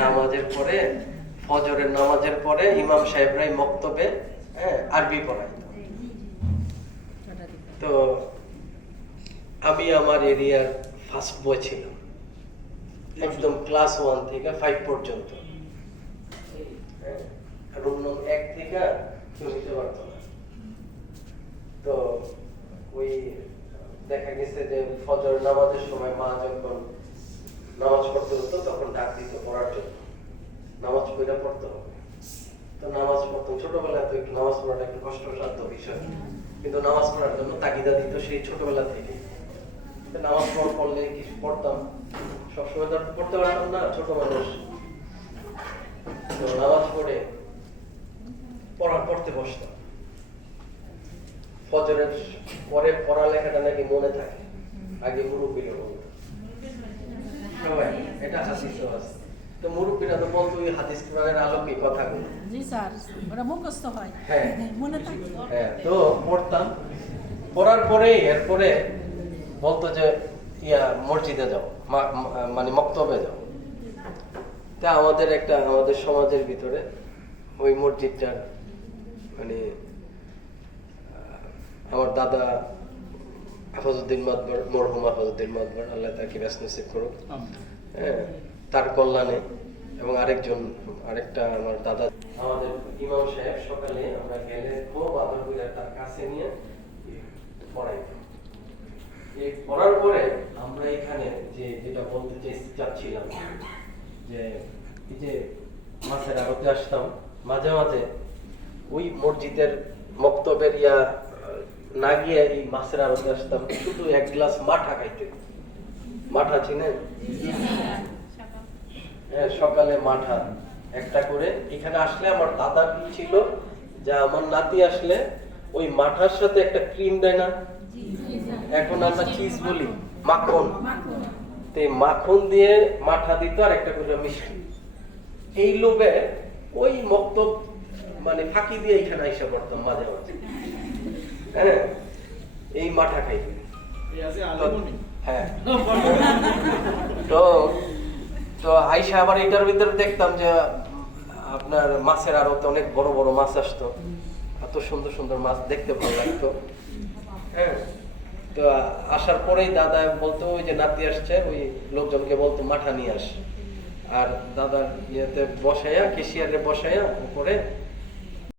নামাজের পরে, ফজরের নামাজের পরে ইমাম সাহেবরাই মক্তবে আরবি পড়ায়। তো আমি আমার এরিয়ার ফার্স্ট বয় ছিলাম, একদম ক্লাস 1 থেকে 5 পর্যন্ত। রুম নং 1 থেকে কেউ নিতে পারতো না। তো ওই দেখা গেছে যে ফজর নামাজের সময় মা যখন নামাজ পড়তে হতো তখন ডাক দিত পড়ার জন্য, নামাজ পড়ে পড়তে হবে। তো নামাজ পড়তাম, ছোটবেলায় তো একটু নামাজ পড়াটা একটু কষ্টসাধ্য বিষয়, কিন্তু নামাজ পড়ার জন্য তাগিদা দিত সেই ছোটবেলা থেকে। নামাজ পড়লে কিছু পড়তাম, সবসময় তো পড়তে পারতাম না, ছোট মানুষ। তো নামাজ পড়ে পড়তে বসতাম। ফজরের পরে পড়ালেখাটা নাকি মনে থাকে, আগে মুরব্বীরা বলতো সবাই, এটা হাদিস আছে। তো মুরব্বীরা তো বলতো ওই হাদিস কোরআনের আলোকে কথাগুলো। জি স্যার, ওটা মুখস্থ হয়, হ্যাঁ মনে থাকে। হ্যাঁ, তো পড়তাম। পড়ার পরে এরপরে বলতো যে মসজিদে যাও, মানে মক্তবে যাও। তা আমাদের সমাজের ভিতরে ওই মসজিদটার মানে আমার দাদা হাফিজউদ্দিন মাদবর, মরহুম হাফিজউদ্দিন মাদবর, আল্লাহ তাকে ব্যস্ত নসিব করুক, তার কল্যাণে, এবং আরেকটা আমার দাদা, আমাদের ইমাম সাহেব সকালে আমরা গেলে খুব আদর করে তার কাছে নিয়ে পড়াইতাম। এই পড়ার পরে আমরা এখানে যেটা বলতে চাচ্ছিলাম যে এই যে মাছের আড়তে আসতাম মাঝে মাঝে, ওই মসজিদের মক্তবের না গিয়ে এই মাছের আড়তে আসতাম শুধু এক গ্লাস মাঠা খাইতে। মাঠা চিনেন? হ্যাঁ, সকালে মাঠা একটা করে। এখানে আসলে আমার দাদা কি ছিল যে আমার নাতি আসলে ওই মাঠার সাথে একটা ক্রিম দেয় না, এখন আমরা চিজ বলি, মাখন, মাখন দিয়ে মাঠা দিত আর একটা করে মিষ্টি। এই লোভে ওই মক্তব মানে ফাঁকি দিয়ে এখানে আইসা পড়তাম মাঝে মাঝে। হ্যাঁ, এই মাঠা খাই। হ্যাঁ, তো আইসা আবার এটার ভিতরে দেখতাম যে আপনার মাছের আড়তে অনেক বড় বড় মাছ আসতো, এত সুন্দর সুন্দর মাছ, দেখতে ভালো লাগতো। হ্যাঁ, তো আসার পরেই দাদা বলতো ওই যে নাতি আসছে, ওই লোকজনকে বলতো মাঠা নিয়ে আস, আর দাদার ইয়েতে বসাইয়া, কেশিয়ারে বসাইয়া উপরে